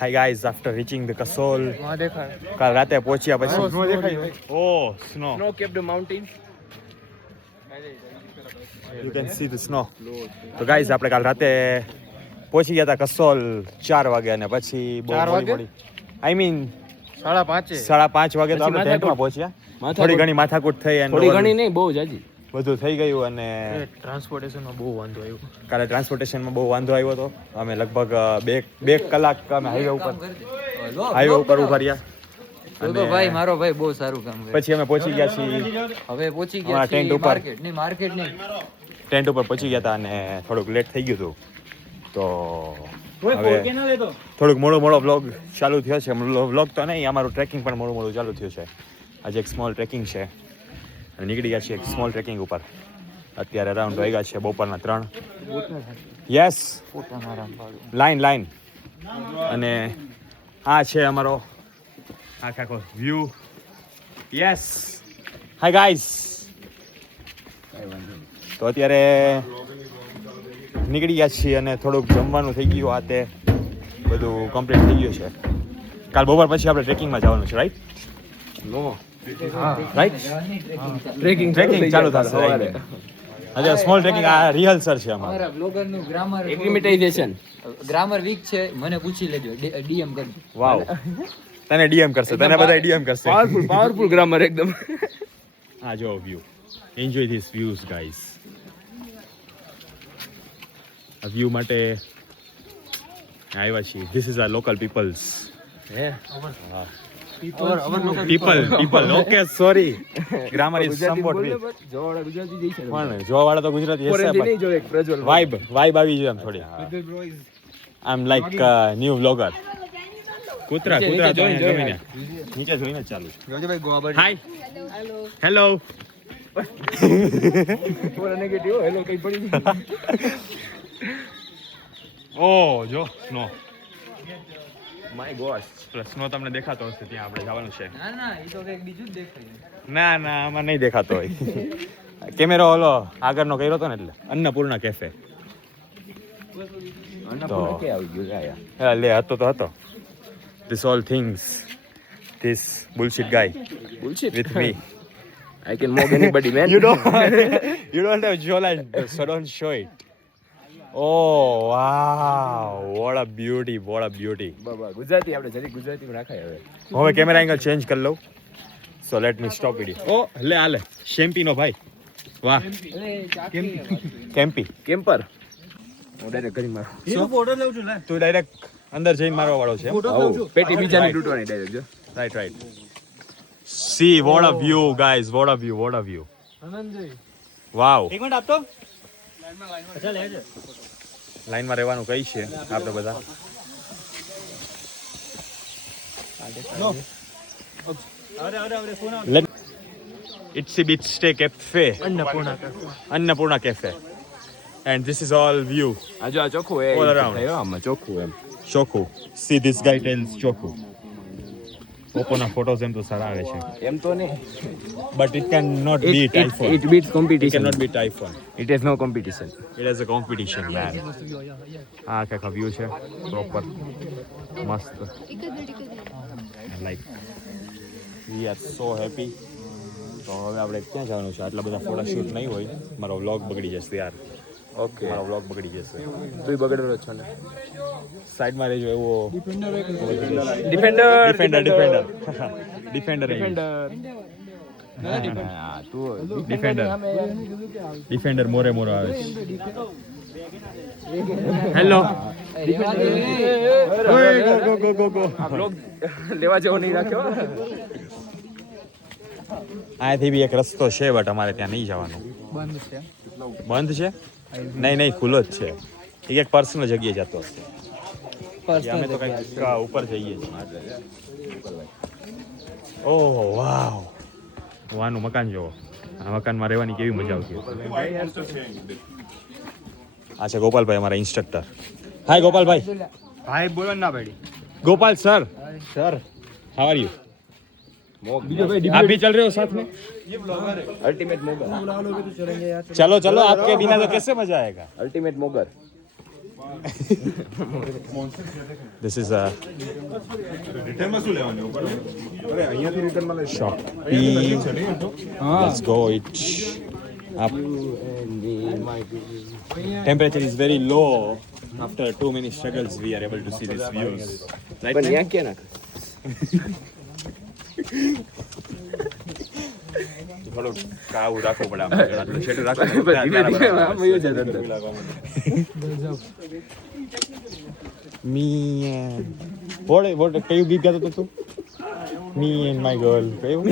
Hi guys, after reaching the Kasol કાલ રાતે પહોંચ્યા પછી snow capped mountain. You can see the snow. તો ગાઈઝ આપણે કાલ રાતે પહોંચી ગયા હતા કસોલ 4 વાગે અને પછી બહુ મોડી આઈ મીન 5:30 વાગે તો આપણે ટેન્ટમાં પહોંચ્યા. થોડી ઘણી માથાકૂટ થઈ અને થોડી ઘણી નહીં, બહુ જાજી બધું થઈ ગયું અને ટ્રાન્સપોર્ટેશનમાં બહુ વાંધો આવ્યો. કાલે ટ્રાન્સપોર્ટેશનમાં બહુ વાંધો આવ્યો હતો. અમે લગભગ બે કલાક અમે હાઈવે ઉપર ઉભા રહ્યા. તો ભાઈ મારો ભાઈ બહુ સારું કામ કરે. પછી અમે પહોંચી ગયા છીએ, હવે પહોંચી ગયા ટેન્ટ છીએ ઉપર. માર્કેટ નહીં ટેન્ટ ઉપર પહોંચી ગયા હતા અને થોડુંક લેટ થઈ ગયું હતું. તો હવે થોડુંક મોડો બ્લોગ ચાલુ થયો છે. બ્લોગ તો નહીં, અમારું ટ્રેકિંગ પણ મોડું ચાલુ થયું છે. આજે એક સ્મોલ ટ્રેકિંગ છે અને નીકળી ગયા છીએ એક સ્મોલ ટ્રેકિંગ ઉપર. અત્યારે અરાઉન્ડ વાગ્યા છે બપોરના 3. યસ, લાઈન અને આ છે અમારો આખો વ્યૂ. Yes, hi guys. તો અત્યારે નીકળી ગયા છીએ અને થોડુંક જમવાનું થઈ ગયું. આ તે બધું કમ્પ્લીટ થઈ ગયું છે. કાલ બપોર પછી આપણે ટ્રેકિંગમાં જવાનું છે, રાઈટ? ટ્રેકિંગ ચાલુ થશે. આજે સ્મોલ ટ્રેકિંગ, આ રિહર્સલ છે અમારા બ્લોગર નું ગ્રામર એક્લિમેટાઇઝેશન, ગ્રામર વીક છે. મને પૂછી લેજો, ડીએમ કરજો. વાવ, તને ડીએમ કરશે, તને બધા ડીએમ કરશે. પાવરફુલ ગ્રામર એકદમ. આ જો view, enjoy this views guys. આ વ્યૂ માટે આવ્યા છીએ. This is our local peoples. People okay, sorry, grammar is somewhat weak. જોવાળા ગુજરાતી જઈ છે પણ જોવાવાળા તો ગુજરાતી હશે, નહીં જો એક પ્રજ્વલ વાઇબ આવી જાય એમ થોડી. આઈ એમ લાઈક ન્યૂ વ્લોગર. કૂતરા તો જમીને નીચે જોઈને જ ચાલુ. હાય, હેલો. થોડા નેગેટિવ હેલો કઈ પડી. ઓ જો સ્નો, માય ગોડ, સ્નો તમને દેખાતો હશે. ત્યાં આપણે જવાનું છે. ના એ તો કંઈક બીજું જ દેખાય. ના આમાં નહીં દેખાતો હોય. કેમેરો ઓલો આગળનો કર્યો હતો ને, એટલે અન્નપૂર્ણા કેફે. લે હતો. This all things, this bullshit guy with me. I can mock anybody, man. You don't have jawline, so don't show it. Oh wow, what a beauty. બાબા ગુજરાતી આપણે જરી ગુજરાતીમાં રાખાય હવે. હવે કેમેરા એંગલ ચેન્જ કરી લઉં. So let me stop video. ઓ લે શેમ્પીનો ભાઈ, વાહ. કેમ્પર. હું ડાયરેક્ટ કરી મારો. એનો ફોટો લઉં છું. તું ડાયરેક્ટ અંદર જઈને મારવા વાળો છે. પેટી બીજાની લૂંટવાની ડાયરેક્ટ જો. Right. See what a view guys, what a view. Wow. એક મિનિટ આપતો. લાઈનમાં રહેવાનું કઈ છે આપણે બધા. Itsy Bitsy Cafe, Annapurna Cafe, and this is all view. આ જો આ ચોખ્ખું એ All around. આમાં ચોખ્ખું એમ. Choco. See this guy tells Choco. ઓપ્પોના ફોટોસ એમ તો સારા આવે છે, એમ તો નહીં. but it cannot beat iPhone. It beats It competition. cannot beat iPhone. It has no competition. It has a competition, man. આ આખા વ્યૂ છે પ્રોપર મસ્ત. Like we are so happy. તો હવે આપણે ક્યાં જવાનું છે? આટલા બધા ફોટા શૂટ નહીં હોય, મારો વ્લોગ બગડી જશે યાર. ઓકે, મારો વ્લોગ બગડી જશે. તું બગડેલો છો ને. સાઈડમાં રહેજો. એવો ડિફેન્ડર. ડિફેન્ડર મોરે આવે છે. હેલો. બ્લોગ લેવા જેવો નહીં રાખ્યો. અહીંયાથી બી એક રસ્તો છે, બટ અમારે ત્યાં નહીં જવાનું. બંધ છે? નહીં, ખુલ્લો જ છે. એક પર્સનલ જગ્યાએ જતો હશે. અમે તો કંઈક ઉપર જઈએ છીએ. ઓહ વાવ, વાનું મકાન જોવો. આ મકાનમાં રહેવાની કેવી મજા આવતી. આ છે ગોપાલભાઈ, અમારા ઇન્સ્ટ્રક્ટર. હાય ગોપાલભાઈ. ભાઈ બોલો ના પડી. Gopal sir, how are you? आप भी चल रहे हो साथ में? ये ब्लॉगर है, अल्टीमेट मोगर. चलो चलो, आपके बिना तो कैसे मजा आएगा. Ultimate Mogar. This is a રિટર્નમાં શું લેવાનું ઉપર? અરે અહીંયાથી રિટર્નમાં લઈ shop. Let's go it up. Temperature is very low. After too many struggles, we are able to see these views. Right? પણ ત્યાં ક્યાં નાખે? થોડું કાવું રાખવું પડે આપણે શેડું રાખવું ધીમે ધીમે આમ વયો જાય અંદર. Me and what કયું ગીત ગાતો હતો તું? Me and my girl કયું?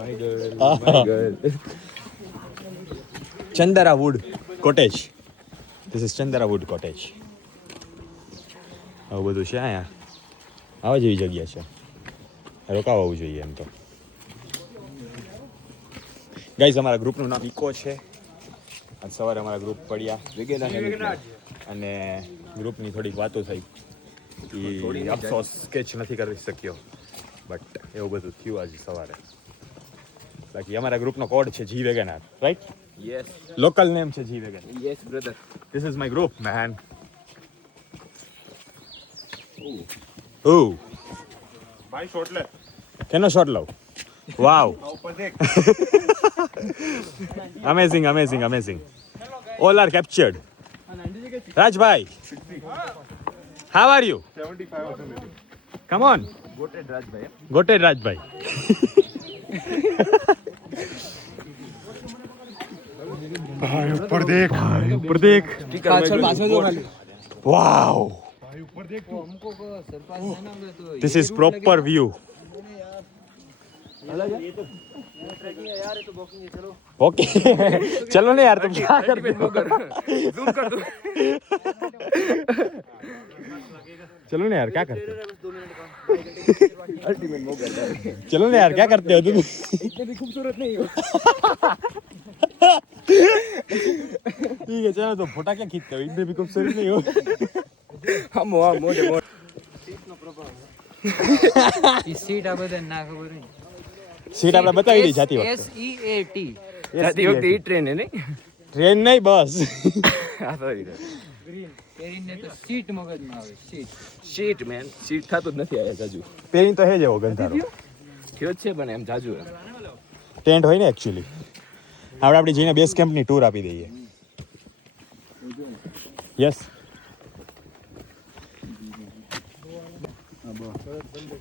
My girl. Chandra wood cottage. This is Chandra wood cottage. આવું બધું છે અહીંયા. આવા જેવી જગ્યા છે. રોકાવું જોઈએ એમ તો. ગાઈઝ અમારા ગ્રુપનું નામ ઇકો છે. આજ સવારે અમારા ગ્રુપ પડ્યા અને ગ્રુપની થોડીક વાતો થઈ કે અફસોસ સ્કેચ નથી કરી શક્યો, બટ એવું બધું થયું આજે સવારે. બાકી અમારા ગ્રુપનો કોડ છે જી WagonR, right? Yes. Local name છે જી wagon. Yes, brother. This is my group, man. Ooh. ભાઈ શોટ લે. કેનો શોટ લઉં? Wow. ઉપર દેખ. Amazing, amazing, amazing. All are captured. Rajbhai, how are you? 75 હશે maybe. Come on. Goted Rajbhai. ભાઈ ઉપર દેખ. ભાઈ ઉપર દેખ. પાછળ જો ખાલી. Wow. ભાઈ ઉપર દેખ તું. This is proper view. Okay चलो ना यार, तुम क्या करते हो? Zoom कर दो. चलो ना यार, क्या करते हो? चलो ना यार, क्या करते हो तुम? इतने भी खूबसूरत नहीं हो. ठीक है चलो, तो फोटा क्या खींचते हो? इतने भी खूबसूरत नहीं हो. हम मोटे ઈ સીટ આ બધા ના ખબર નહીં. सीट આપણે બતાવી દી જાતી વખતે. SEAT જાતી વખતે ઈ ટ્રેન હે નહીં? ટ્રેન નહીં, બસ. આ તો ગ્રીન પહેરીને તો સીટ મગજમાં આવે. Seat sheet main. શીટ થતું જ નથી આયા જાજુ. પેરીન તો હે જેવો ગંધારો. થયો જ છે પણ એમ જાજુ એમ. ટેન્ટ હોય ને એકચ્યુઅલી. આપણે આપણી જઈને બેઝ કેમ્પની ટૂર આપી દઈએ. યસ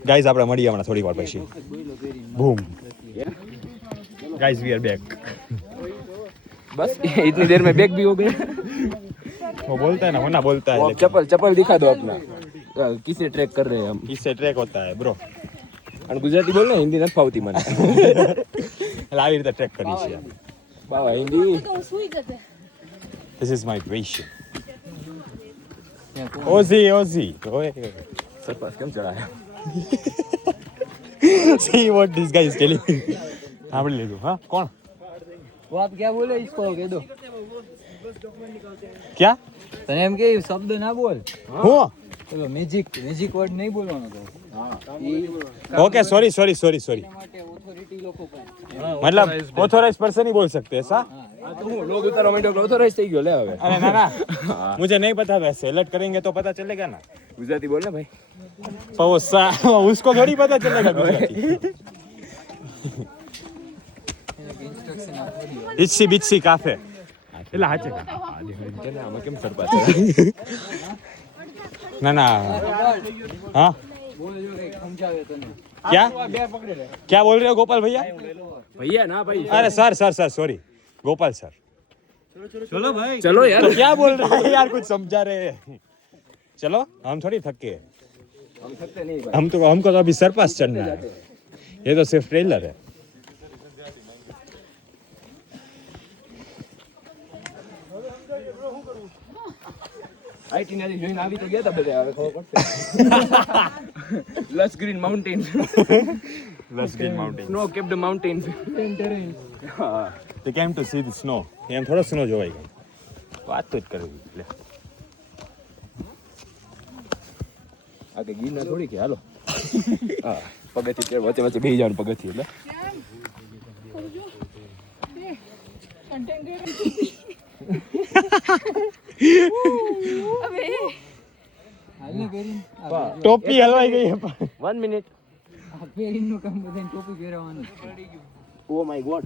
ગાઈઝ, આપણે મળીએ હમણાં થોડી વાર પછી. બૂમ गाइस, वी आर बैक. बस इतनी देर में बैग भी हो गए. वो बोलता है ना, वो ना बोलता है. चप्पल दिखा दो अपना. किसे ट्रैक कर रहे हैं हम? इससे ट्रैक होता है ब्रो. અને ગુજરાતી બોલ ને, હિન્દી નથી ફાવતી મને. એટલે આવી રીતે ટ્રેક કરી છે. બાવા Hindi. This is my question. Ozzy. ઓય સરપાસ કેમ ચડાયા? See what this guy is telling. સાંભળી લીધું. હા, કોણ? वो आप क्या बोले इसको कह दो. क्या? તને એમ કે શબ્દ ના બોલ. હું? ચલો મેજિક વર્ડ નહીં બોલવાનો તો. Okay, sorry. માટે ઓથોરિટી લોકો પાસે. मतलब ऑथराइज्ड पर्सन ही बोल सकते हैं ऐसा? હું લોગ ઉતારવા માંડ્યો એટલે ઓથોરાઇઝ થઈ ગયો લે હવે. अरे ना मुझे नहीं पता, वैसे अलर्ट करेंगे तो पता चलेगा ना. ગુજરાતી બોલ ને ભાઈ. तो उसको थोड़ी पता चलेगा गुजराती. ઇન્સ્ટ્રક્શન આપી દો. इच्छी बिच्छी काफे. એટલે હાચે કા. કેને આમાં કેમ સરપાસ? ना हाँ બોલ જો કઈ સમજાવે તને. क्या બે પકડે લે. क्या बोल रहे हो गोपाल भैया? ભૈયા ના ભાઈ. अरे सर सॉरी गोपाल सर. ચલો યાર. तो क्या बोल रहा है यार, कुछ समझा रहे हैं. चलो, हम थोड़ी थके हैं. हम थकते नहीं भाई. हमको तो अभी सरपास चढ़ना है. ये तो सिर्फ ट्रेलर है. આઈટી નાથી જોઈને આવી તો ગયા તા બધા, હવે ખબર પડશે. Lush green mountain. Lush Green Mountains. Snow capped mountains. They came to see the snow. એમ થોડો સ્નો જોવાય ગયો. વાત તો જ કરવી એટલે. આ કે ગીરના થોડી કે હાલો. હા, પગથી કે વચ્ચે બેહી જવાનું પગથી એટલે. હાલને પહેરીને ટોપી હલવાઈ ગઈ 1 મિનિટ. આ પહેરીનું કામ બધાને ટોપી પહેરવાનું oh my God.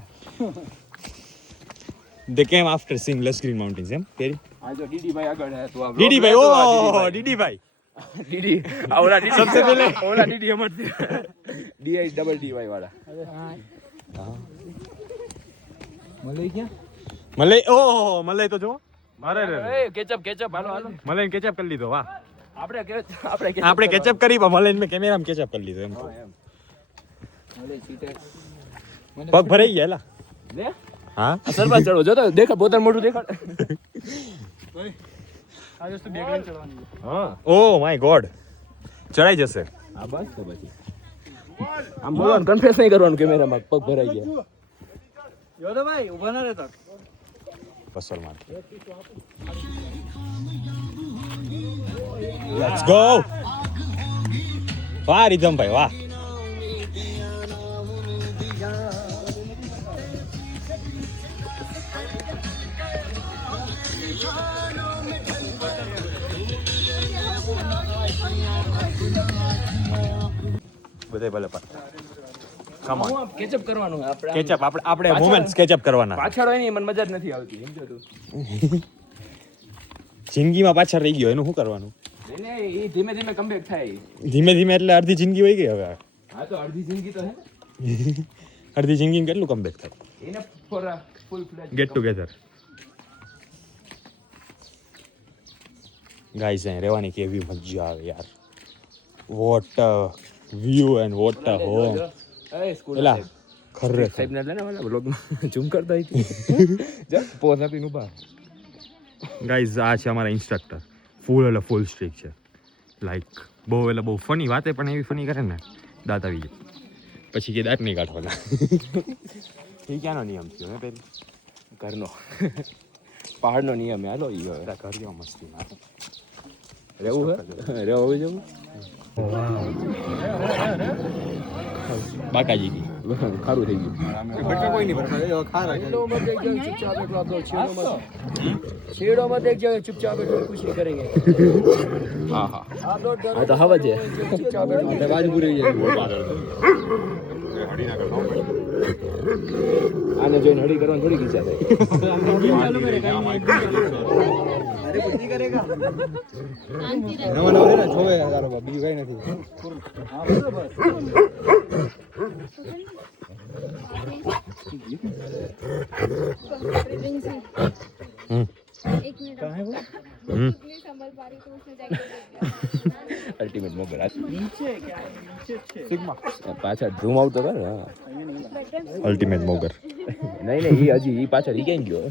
They came after seeing Lush Green Mountains, એમ પેરી? આ જો ડીડી ભાઈ આગળ હે તો આ ડીડી ભાઈ, ઓ ડીડી ભાઈ. ડીડી આ ઓલા ડીડી સબસે પહેલે ઓલા ડીડી અમર ડીઆઈ ડબલ ડીવાય વાળા. મળે ક્યાં મલાઈ, ઓ મલાઈ તો જો. મારે એ કેચઅપ હાલો હાલો. મલાઈને કેચઅપ કરી લીધો, વાહ. આપણે કેચઅપ કરી પણ મલાઈને મેં કેમેરામાં કેચઅપ કરી લીધો એમ. મળે સીટર પગ ભરાઈ ગયા એલા. લે હા આ સરબા ચડો જો તો દેખાડ પોતાનું મોઢું દેખાડ. હા ઓ માય ગોડ, ચડાઈ જશે. આ બસ તો પછી આમ બોલવાનું કન્ફેસ નહીં કરવાનું કેમેરામાં પગ ભરાઈ ગયા. યોદા ભાઈ ઊભા ના રહેતા પસલ માર. Let's go. વાહ રીધમ ભાઈ, વાહ. બધે ભલે કમ ઓન કેચઅપ કરવાનું આપણે કેચઅપ, આપણે મોમેન્ટ્સ કેચઅપ કરવાના. પાછળ હોય ને મને મજા જ નથી આવતી સમજો તું. જિંદગીમાં પાછળ રહી ગયો એનું શું કરવાનું? એને એ ધીમે ધીમે કમબેક થાય. ધીમે ધીમે એટલે અડધી જિંદગી વહી ગઈ હવે. હા તો અડધી જિંદગી તો હે. અડધી જિંદગી કેટલું કમબેક થાય? એને for full fledged get together. Guys અહીં રહેવાની કેવી મજા આવે યાર. What view and what home. એ સ્કૂલ એલા ખરેખર સાહેબ ને લેને વાલા વ્લોગમાં ઝૂમ કરતા હતી. જા પોઝ આપીને ઊભા. ગાઈઝ આ છે અમારા ઇન્સ્ટ્રક્ટર. ફૂલ એટલે ફૂલ સ્ટ્રીક છે. લાઈક બહુ એટલે બહુ ફની વાતે પણ એવી ફની કરે ને દાંત આવી જાય. પછી કે દાંત નહીં કાઢવાના. એ ક્યાંનો નિયમ છે હે પેલી? ઘરનો પહાડનો નિયમ હાલો ઈ હવે તારા ઘર જેવા મસ્તી મારે. રહેવું હે રહેવું જવું બાકાજી કી ખારું થઈ ગયું. શેડોમાં દેખ જાવ ચૂપચાપ બેઠો કુછ નહીં કરેંગે હા હા આ તો હવા છે. ચૂપચાપ બેઠો બાજુ પૂરી જાય આને જોઈને હળી કરવાની થોડી ઈચ્છા થાય. નવા જોવે તારો બીજું કઈ નથી. અલ્ટિમેટ મગર પાછળ ઝૂમ આઉટ તો કર. હા અલ્ટિમેટ મોગર. નહીં ઈ હજી ઈ પાછળ ઈ ક્યાં ગયો?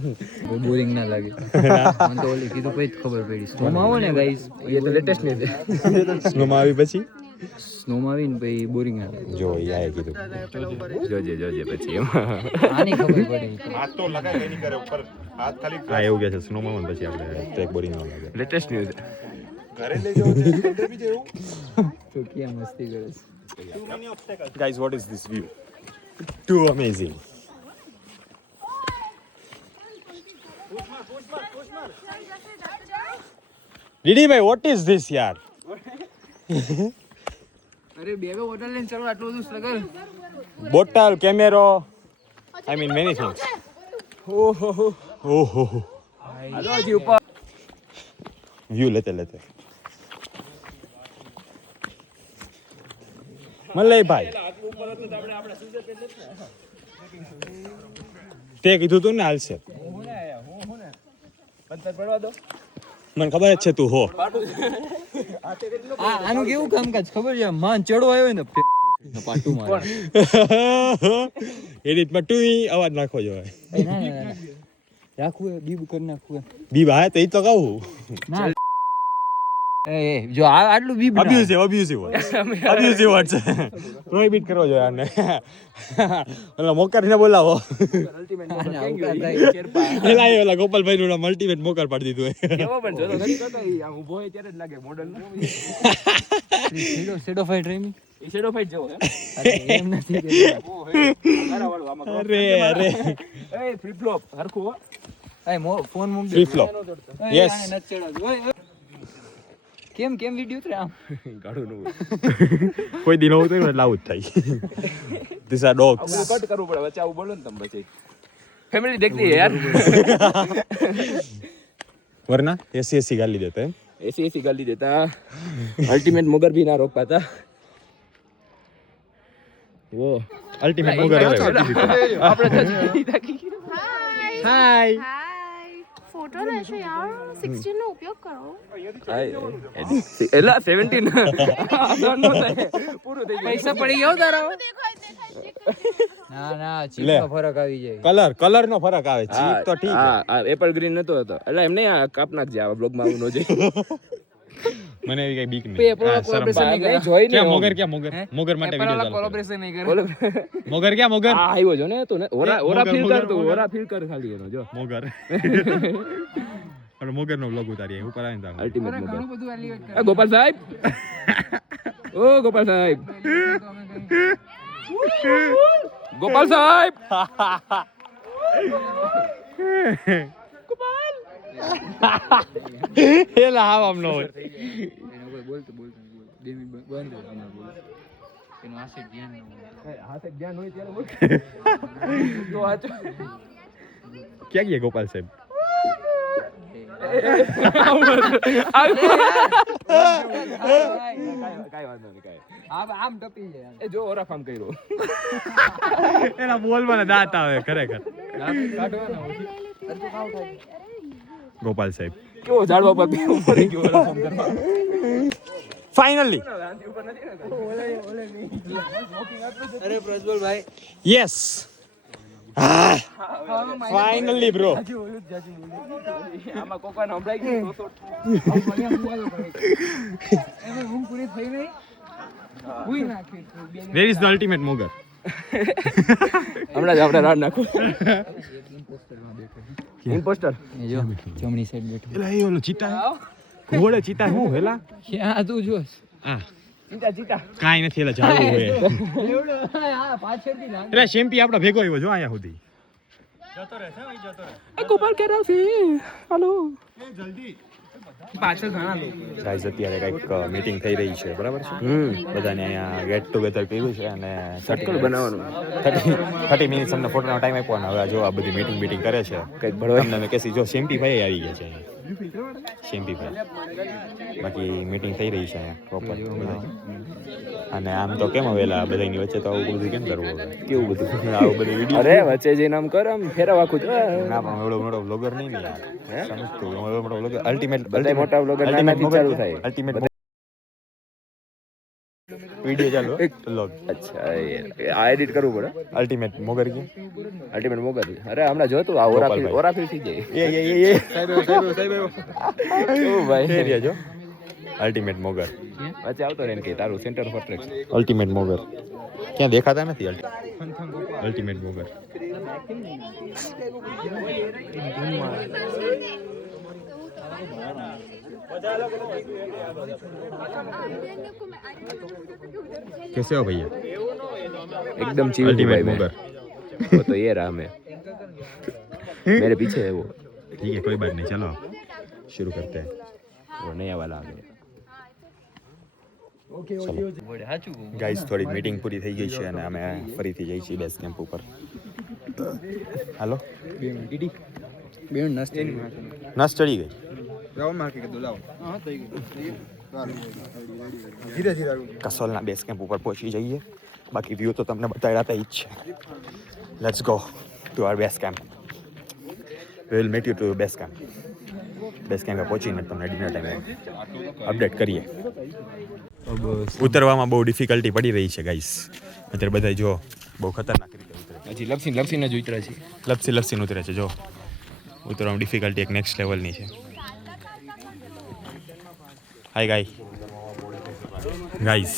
બોરિંગ ના લાગે મને તો ઓલી કીધું પછી ખબર પડી. સ્નોમાં આવો ને ગાઈસ એ તો લેટેસ્ટ ને છે. સ્નોમાં આવી પછી સ્નોમાં આવીને પછી બોરિંગ ના લાગે. જો યાએ કીધું જોજે પછી એમ આની ખબર પડી હાથ તો લગાય નહીં કરે ઉપર હાથ ખાલી હા એવું કે છે સ્નોમાં આવે ને પછી આપણે ટ્રેક બોરિંગ ન લાગે. Latest news. ઘરે લઈ જવું છે અંદર બી જેવું તો ક્યાં મસ્તી કરે છે. Guys, what is this view? Too amazing. Didi bhai, what is this yaar? અરે બે હોટલ લઈને ચાલો આટલું બધું struggle. Bottle, camera, I mean many things. Oh. હાલો હજી ઉપર View લેતે મલય ભાઈ તે કીધું તું ને હાલશે. પથ્થર પડવા દો. મને ખબર જ છે તું હો. આનું કેવું કામકાજ ખબર છે? માન ચડો આવ્યો ને પાટું મારે. એડિટમાં ટુ અવાજ નાખવો જોઈએ. રાખવું બીબ કરી નાખવું. બી ભાઈ તો એ તો કહું ના એ જો આટલું બીબ અબ્યુઝિવ વર્ડ છે. પ્રોહિબિટ કરવો જોઈએ આને. ઓલા મોકરને બોલાવો. અલ્ટિમેટ મગર ક્યાં ગયો? ઈ કેરપા. એલા એ ઓલા ગોપાલભાઈ નું મલ્ટીમેટ મોકર પાડી દીધું. કેવો પણ જોતો નથી કરતો ઈ આમ ઊભો હોય ત્યારે જ લાગે મોડલ નો. શેડો ફાઈટ રેમી ઈ શેડો ફાઈટ જેવો એમ નથી હે. ઓ હે. મારા વાળો આમાં અરે એ ફ્લિપ ફ્લોપ હરખું હો. ફોન મૂક દે. ફ્રી ફ્લો યસ કેમ વિડિયો ઉતરે આમ ગાડું નું કોઈ દિન હોવું તો એટલે આવું જ થાય ધીસ આર ડોગ્સ કટ કરવું પડે વચ્ચે આવું બોલો ને તમે પછી ફેમિલી દેખતી है यार वरना ऐसी गाली देते हैं ऐसी गाली देता अल्टीमेट मगर भी ना रोक पाता वो अल्टीमेट मगर हाय फोटो लेशो यार 16 નો ઉપયોગ કરો એલા 17 પૂરું થઈ ગયું પૈસા પડી ગયો તારા ના ચીપનો ફરક આવી જાય કલર નો ફરક આવે ચીપ તો ઠીક હા એપલ ગ્રીન નતો હતો એટલે એમ નહીં કાપ નાખ જે આ બ્લોગ માં આવું ન જોઈએ મને એવી કઈ બીક પે નહીં કોલેબ્રેશન નહીં કરે જોઈ ક્યાં ને મોગર માટે વિડિયો ચાલુ કોલેબ્રેશન નહીં કરે મોગર ક્યાં મોગર આ આવ્યો જો ને તો ને ઓરા ફીલ કર તું ઓરા ફીલ કર ખાલી એનો જો મોગર અને મોગર નો વ્લોગ ઉતારીએ ઉપર આવીને તાર અલ્ટીમેટ મગર ઘણું બધું એલિવેટ કરે આ ગોપાલ સાહેબ ઓ ગોપાલ સાહેબ ગોપાલ સાહેબ એલા હાવ આમ નો હોય એનો કોઈ બોલતો 2 મિનિટ બંધ રહે એનો આસે ધ્યાન ન હોય હાથે જ્ઞાન હોય ત્યારે બોલ તો આચો ક્યાં ગયા ગોપાલ સાહેબ કાઈ વાંધો નહીં કાઈ આમ ટપી જાય એ જો ઓરા ફામ કર્યો એના બોલમાં દાંત આવે ખરેખર ગોપાલ સાહેબ કેવો ઝાડવા પર પડી ગયો ઓરા ફામ કરવા ફાઇનલી અરે પ્રજ્વલ ભાઈ યસ ફાઇનલી બ્રો આમાં કોકોને સંભળાઈ ગયું તો એમાં ઊંઘ પૂરી થઈ નહીં હુઈ નાખી વેર ઇઝ ધ અલ્ટિમેટ મોગર હમણાં જ આપણે રાડ નાખો ઇમ્પોસ્ટર જો જમણી સાઈડ બેઠો એલા એ ઓલો ચીતા ઘોડે ચીતા હું હેલા ક્યાં તું જોસ આ ચીતા ચીતા કાઈ નથી એલા જાવું હોય એવડો હા પાછળથી ના એટલે શેમ્પી આપણો ભેગો આવ્યો જો અહીંયા સુધી એ ગોપાલ કે રાવ છે હાલો પાછળ ઘણા લોકો ગાઈઝ અત્યારે કંઈક મીટિંગ થઈ રહી છે બરાબર છે બધાને અહીંયા ગેટ ટુગેધર કર્યું છે અને સર્કલ બનાવવાનું 30 મિનિટ્સ અમને ફોટોનો ટાઈમ આપ્યો અને હવે જો આ બધી મીટિંગ કરે છે કંઈક ભળવાય તમને મેં કહેશી જો શેમ્પી ભાઈ આવી ગયા છે અહીંયા શેમ્પી ભાઈ બાકી મીટિંગ થઈ રહી છે અહીંયા પ્રોપર અને આમ તો કેમ આવેલા બધાની વચ્ચે તો આવું બધું કેમ કરવું હવે કેવું બધું આવું બધું વિડીયો અરે વચ્ચે જઈને આમ કર આમ ફેરવ આખું જો ના પણ એવડો મોટો વ્લોગર નહીં ને યાર સમજતું એવડો મોટો વ્લોગર અલ્ટિમેટ બધા મોટા vlogger નાનાથી ચાલુ થાય. અલ્ટિમેટ વિડિયો ચાલુ વ્લોગ અચ્છા આ એડિટ કરવું પડે અલ્ટિમેટ મોગર કે અલ્ટીમેટ મોગર અરે હમણાં જોતું આ ઓરા ફીલ થઈ જાય એ ઓ ભાઈ એરિયા જો અલ્ટિમેટ મોગર વચ્ચે આવતો રહે ને કે તારું સેન્ટર ઓફ અટ્રેક્શન અલ્ટિમેટ મોગર ક્યાં દેખાતા નથી અલ્ટિમેટ મોગર कैसे हो भैया एकदम चिल अल्टीमेट मोगर वो तो ये रहा मैं मेरे पीछे है वो ठीक है कोई बात नहीं चलो शुरू करते हैं वो नया वाला आ गया ગાઈસ થોડી મીટિંગ પૂરી થઈ ગઈ છે અને અમે ફરીથી જઈએ છીએ બેઝ કેમ્પ ઉપર હાલો નસ ચડી ગઈ કસોલના બેઝ કેમ્પ ઉપર પહોંચી જઈએ બાકી વ્યૂ તો તમને બતાવ્યા હતા જ છે let's go to our base camp we will meet you to base camp પહોંચીને તમને ડિનર ટાઈમે અપડેટ કરીએ ઉતરવામાં બહુ ડિફિકલ્ટી પડી રહી છે ગાઈસ અત્યારે બધા જો બહુ ખતરનાક રીતે ઉતરે હજી લપસીને જ ઉતરે છે લપસીને ઉતરે છે જો ઉતરવામાં ડિફિકલ્ટી એક નેક્સ્ટ લેવલની છે હાય ગાઈસ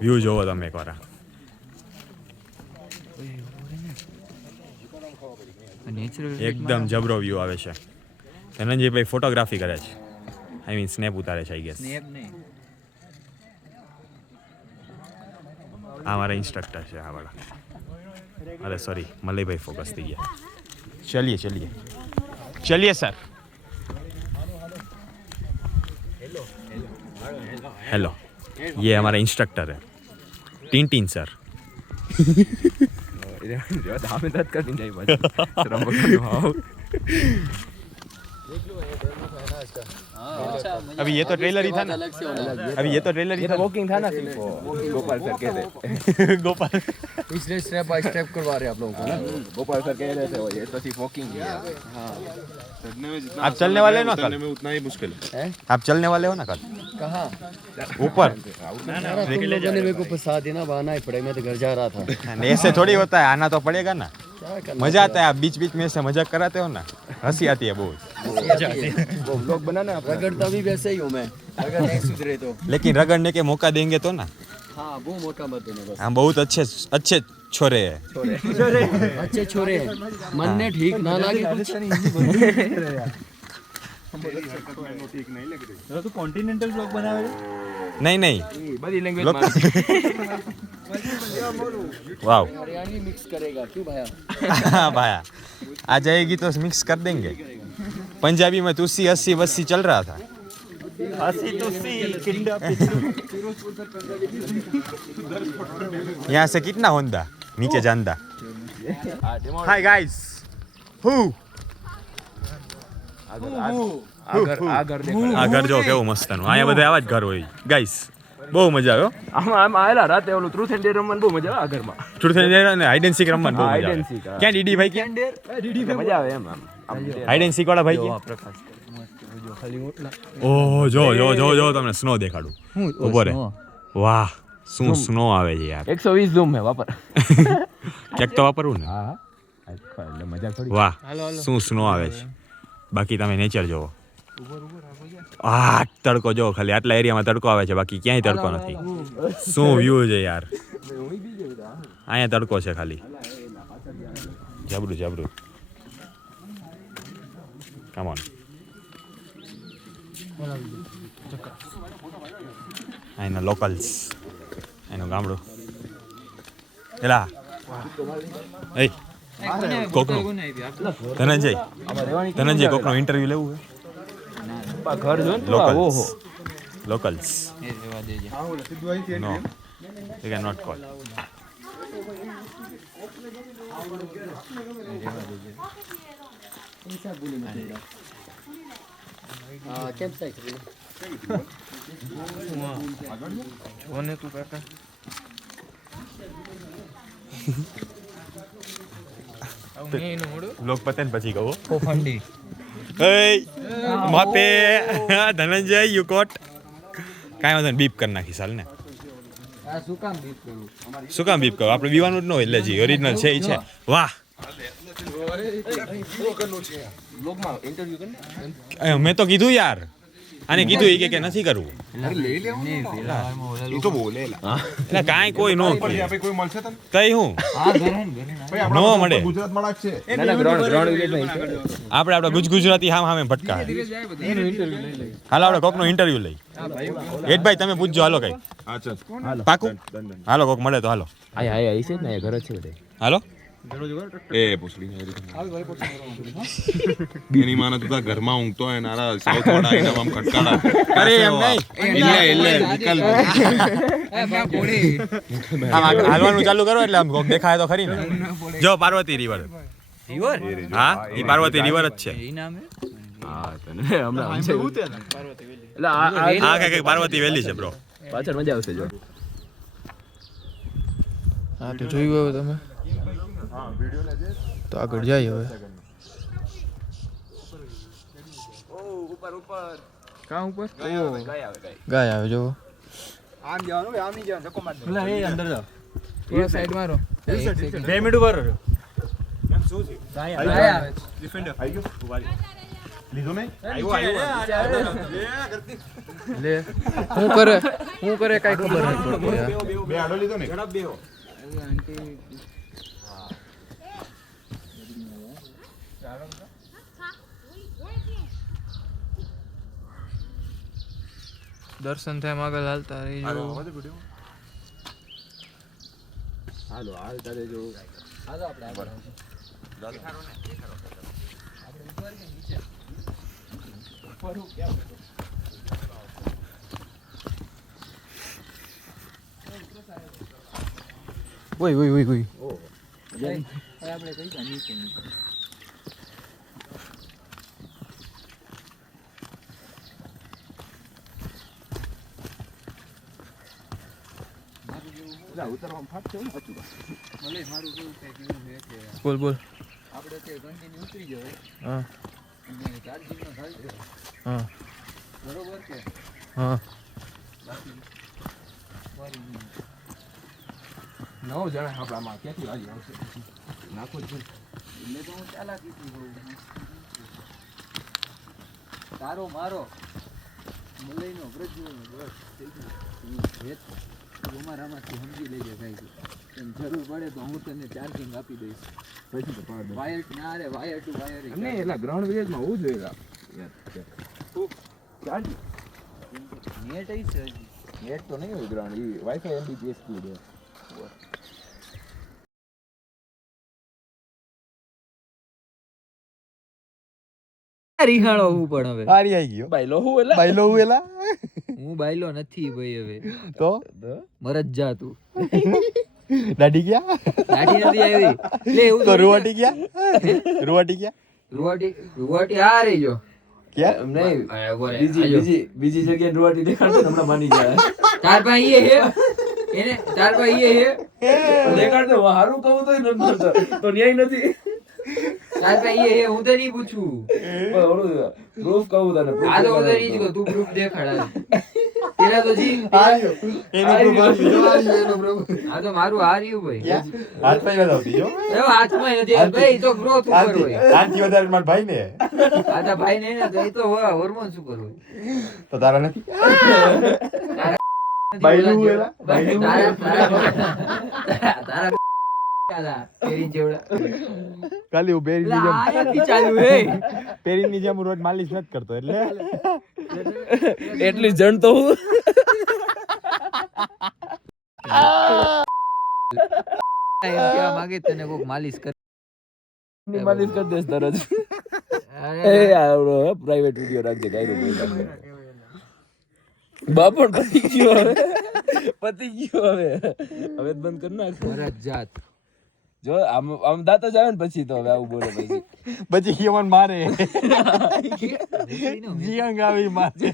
વ્યૂ જોવો તમે એકવાર એકદમ જબરો વ્યૂ આવે છે ધનંજયભાઈ ફોટોગ્રાફી કરે છે આઈ મીન સ્નેપ ઉતારે છે આઈ ગેસ આ મારા ઇન્સ્ટ્રક્ટર છે આ વાળા અરે સોરી મલયભાઈ ફોકસ થઈ ગયા ચલીએ चलिए सर हेलो ये हमारा इंस्ट्रक्टर है टिंटिन सर દામે દાંત કાઢીને જાય પાછું શરમ વગરનો હાવ. अभी ये तो ट्रेलर ही था ना अभी ये तो ट्रेलर ही ये था तो वॉकिंग था ना सिर्फ वो, गोपाल सर कह रहे गोपाल इसलिए स्टेप बाय स्टेप करवा रहे हैं आप लोगों को ना. गोपाल सर कह रहे थे वो ये तो सिर्फ वॉकिंग है. चढ़ने में जितना आप चलने वाले हो ना उतरने कल में उतना ही मुश्किल है. आप चलने वाले हो ना कल कहाँ ऊपर तुम लोगों ने मेरे को फंसा दिया ना, बहाना ही पड़े. मैं तो घर जा रहा था. ऐसे थोड़ी होता है आना तो पड़ेगा ना क्या करना. मजा आता है आप बीच बीच में ऐसे मजाक कराते हो ना हंसी आती है बहुत वो ब्लॉग बनाना अपना. रगड़ता भी वैसे ही हूँ मैं, अगर नहीं सुधरे तो. लेकिन रगड़ने के मौका देंगे तो ना हाँ वो मौका मत देना बस. हम बहुत अच्छे छोरे हैं अच्छे छोरे हैं, मन ने ठीक ना लगे कुछ. नहीं બધી લેંગ્વેજ लोग માં वाह हरियाणी मिक्स करेगा क्यों भाया. भाया आ जाएगी तो मिक्स कर देंगे पंजाबी में तुसी 80 80 चल रहा था यहाँ से कितना होंदा नीचे जानदा हाय गाइस हु આગળ આગળ દેખાડો. આ ઘર જો કેવું મસ્તનું અહીંયા બધા આવા જ ઘર હોય ગાઈસ બહુ મજા આવ્યો આમ આયેલા રાતે ઓલું ટ્રુથ એન્ડ ડેર રમવાનું બહુ મજા આવે આ ઘરમાં. ટ્રુથ એન્ડ ડેર અને હાઈડ એન્ડ સીક રમવાનું બહુ હા, મજા hide and આવે seek, હા. ક્યાં ડીડી ભાઈ ક્યાં મજા આવે એમ આમ હાઈડ એન્ડ સીક વાળા ભાઈ ક્યાં ઓહ જો તમને સ્નો દેખાડું ઉભો રે વાહ શું સ્નો આવે છે યાર 120 ઝૂમ હે વાપર. ક્યાંક તો વાપરવું ને હા એટલે મજા થોડી. વાહ શું સ્નો આવે છે બાકી તમે નેચર જોવો આ તડકો જો ખાલી આટલા એરિયામાં તડકો આવે છે બાકી ક્યાંય તડકો નથી શું વ્યૂ છે યાર અહીંયા તડકો છે ખાલી જબરું કમ ઓન અહીંના લોકલ્સ એનું ગામડું એલા એ કોકનું ધનંજય કોકનો ઇન્ટરવ્યુ લેવું ઘર જો ને છે લોકલ્સ નો you can not call કેમ સાઈડ કોને તું કાકા લોક પતે ને પછી કહો ફંડી. માપે ધનંજય યુ કોટ કાંઈ વાંધો બીપ કરી નાખી સાલ ને આ શું કામ બીપ કરું. શું કામ બીપ કરો આપણે બીવાનું જ ન હોય એટલે જી ઓરિજિનલ છે એ છે વાહ બ્લોગમાં ઇન્ટરવ્યુ કર ને. મેં તો કીધું યાર આને કીધું એ કે નથી કરવું એ તો બોલેલા એટલે કાંઈ કોઈ નો પછી આપણે કોઈ મળશે તને કઈ હું ભાઈ નો આપણા મળે. ગુજરાત માં જ છે ના ના ગ્રાઉન્ડ વિકેટમાં આપણે ગુજરાતી હામ હામે ભટકા હાલો આપણે કોકનો ઇન્ટરવ્યુ લઈ એટભાઈ તમે પૂછજો હાલો કઈ હા ચાલ પાકું ડન હાલો કોક મળે તો હાલો આયા છે ને ઘર જ છે બધે. હાલો એ પૂછડી એની માને તું તારા ઘરમાં ઊંઘતો હોય નારા સાઉથ વાળા આઈને આમ ખટકાડા અરે એમ નહીં એટલે નિકલ આમ હાલવાનું ચાલુ કરો એટલે આમ કોક દેખાય તો ખરી ને જો પાર્વતી રિવર હા એ પાર્વતી રિવર જ છે હા તને હમણાં સમજાયું. એટલે આ કઈ પાર્વતી વેલી છે બ્રો પાછળ મજા આવશે જો. હા તો જોયું હવે તમે તો આગળ જાય હવે કાં ઉપર ગાય આવે જો થોડા સાઈડ મારો. લીધો નહીં લે હું કરે કાંઈ ખબર નહીં પડતી યાર. બે આડો લીધો ને દર્શન થાય આગળ હાલતા રહી જો હાલો હાલ તારે જો ઓય ઓય ઓય ઓય આપણે કઈ ગયા નીચે ઉતરવામાં ફાટશે ને સાચું ભલે મારું કેવું કંઈક એવું છે કે બોલ બોલ આપણે તે કન્ટિન્યુ ઉતરી જવાય હા અને ચાર્જિંગનો થાય છે હા બરોબર કે હા બાકી મારી નહીં. 9 જણા આપણામાં ક્યાંથી આવી આવશે નાખો જ નહીં. એટલે તો હું ચાલાકીથી હોઉં તારો મારો મલઈનો બ્રજનો બસ થઈ ગયું અમારામાંથી સમજી લેજે ભાઈ એમ જરૂર પડે તો હું તને ચાર્જિંગ આપી દઈશ પછી તો પાડ દે. વાયર ના રે વાયર ટુ વાયર નહીં એલા ગ્રાઉન્ડ વિલેજમાં હોવું જોઈએ યાર ચાર્જ નેટ આવી છે હજી નેટ તો નહીં હોય ગ્રાઉન્ડ એ વાઈફાઈ એમબીપીએસ સ્પીડ છે રિહાળો હું પણ હવે હારી આવી ગયો બાઈલો હું એલા બાઈલો હું એલા હું બાયલો નથી ભાઈ હવે તો મરજ જા તું દાઢી ગયા દાઢી નથી આવી લે એવું તો રૂવાટી ગયા રૂવાટી ગયા રૂવાટી આ રહી જો ક્યાં નહીં બીજી જગ્યાએ રૂવાટી દેખાડતો ને હમણાં માની જાય તાર પાસે એ હે એને તાર પાસે એ હે દેખાડતો હારું કહું તો નથી માનતો તો ન્યાય નથી તાર પાસે એ હે હું તો નહીં પૂછું પ્રૂફ કહું તને આ તો હું તો નહીં જ કહું તું પ્રૂફ દેખાડ પેલા તો જી આ તો મારું હાર્યું ભાઈ હાથ પાઈ વધાવતી જો એવો હાથમાં નથી ભાઈ તો ગ્રોથ ઉપર હોય આનથી વધારે મારા ભાઈ ને આ તો ભાઈ ને તો એ તો હોર્મોન ઉપર હોય તો તારા નથી બાયલું એલા તારા પેરી જેવડા ખાલી હું પેરીની જેમ આયાથી ચાલુ હે પેરીની જેમ હું રોજ માલિશ નથી કરતો એટલે એટલી જણ તો હું એમ કેવા માંગે તને કોક માલિશ કર માલિશ કરી દેસ તરત એ આવડો પ્રાઇવેટ વિડિયો રાખજે ગાયરો બાપણ પતી ગયો હવે હવે બંધ કર નાખ મરદ જાત જો આમ દાંત જ આવે ને પછી તો હવે આવું બોલે પછી હિમન મારે જીયંગ આવી મારે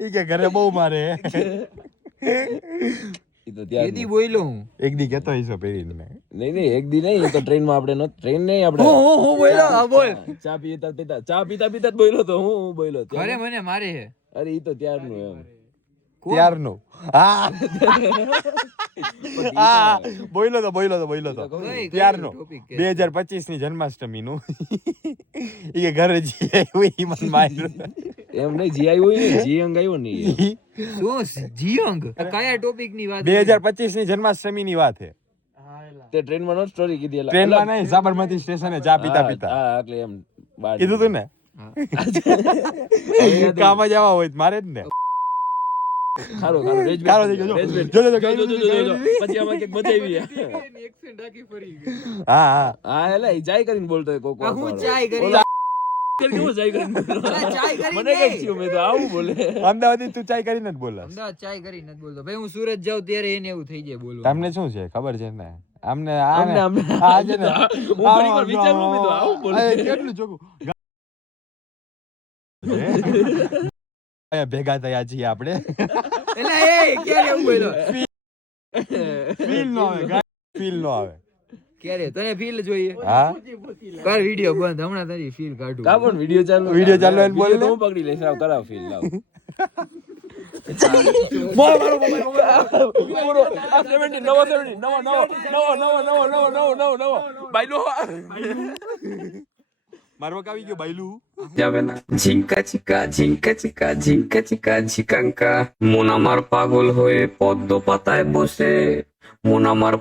ઈ કે ઘરે બહુ મારે ઈ તો ત્યાં એદી બોલ્યો હું એક દી કેતો હિસો પેરીને મેં નહીં એક દી નહીં એ તો ટ્રેન માં આપણે ટ્રેન નહીં આપણે હું બોલ્યો હા બોલ ચા પીતા જ બોલ્યો તો હું બોલ્યો ઘરે મને મારે હે અરે ઈ તો ત્યારનું એમ ત્યારનો હા બોયલો તો ત્યારનો 2025 ની જન્માષ્ટમી નું ઈ કે ઘરે જઈએ ઈ મન માર્યું એમ નહીં જી આવ્યો ને જી અંગ આવ્યો ને શું જીયંગ કયા ટોપિક ની વાત 2025 ની જન્માષ્ટમી ની વાત છે તે ટ્રેન માં નો સ્ટોરી કીધી ટ્રેન માં નહીં સાબરમતી સ્ટેશને ચા પીતા હા એટલે એમ બાર કીધું તું ને કામ જ આવા હોય મારે જ ને ખારો રેજ કારો થઈ ગયો જો પછી આમાં કે બચાવી એક્સેન્ટ આખી ફરી ગઈ હા એટલે ઈ જાય કરીને બોલતો કોક હું ચાય કરી કેવું જાય કરીને ચાય કરી મને કઈ થયું મેં તો આવું બોલે અમદાવાદ તું ચાય કરીને જ બોલસ અમદાવાદ ચાય કરી નથી બોલતો ભાઈ હું સુરત જાઉં ત્યારે એને એવું થઈ જાય બોલવું તમને શું છે ખબર છે ને આમને આમને આ છે ને હું ઘણી વાર વિચારું મેં તો આવું બોલે કેટલું ચોખ્ખું ભેગા થયા છીએ આપણે એટલે એ ક્યારે એવું બોલ્યો ફીલ નો આવે ક્યારે તને ફીલ જોઈએ હા કર વિડિયો બંધ હમણાં તારી ફીલ કાઢું કા પણ વિડિયો ચાલુ એને બોલે હું પકડી લઈશ આવ કરાવ ફીલ લાવ મારવા આવી ગયો બાયલું ঝিঙ্কা চিকা ঝিঙ্কা চিকা ঝিঙ্কা চিকা ঝিকাঙ্কা মন আমার পাগল হয়ে পদ্ম পাতায় বসে মন আমার